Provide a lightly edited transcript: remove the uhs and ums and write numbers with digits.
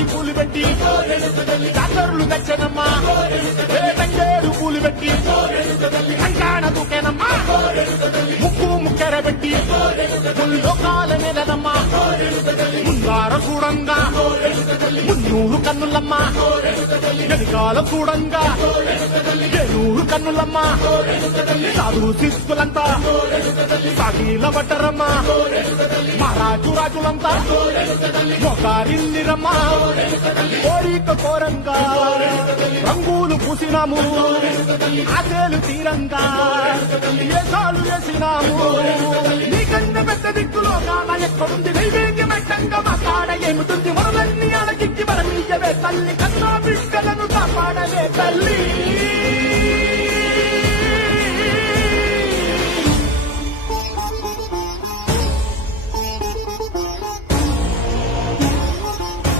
బంగారి పూలు పెట్టి జాతరలు తెచ్చనమ్మా తంగేరు పూలు పెట్టి కంకాణ దూకేనమ్మా ముక్కు ముక్కెర పెట్టి ముల్లోకాల నెలనమ్మా ముందార చూడంగా మున్నూరు కన్నులమ్మా వెనుకాల చూడంగా ఏనూరు కన్నులమ్మా సాధు శిస్తులంతా సాగిల పట్టరమ్మా మహారాజు రాజులంతా మొగారిల్లిరమ్మా కోరిక కోరంగా రంగులు పూసినాము ఆశలు తీరంగా ఏసాలు వేసినాము నీకన్నా పెద్ద దిక్కులో కాన ఎక్కడుంది నైవేద్యం ఎట్టంగా మా కాడ ఏముతుంది మనలన్నీ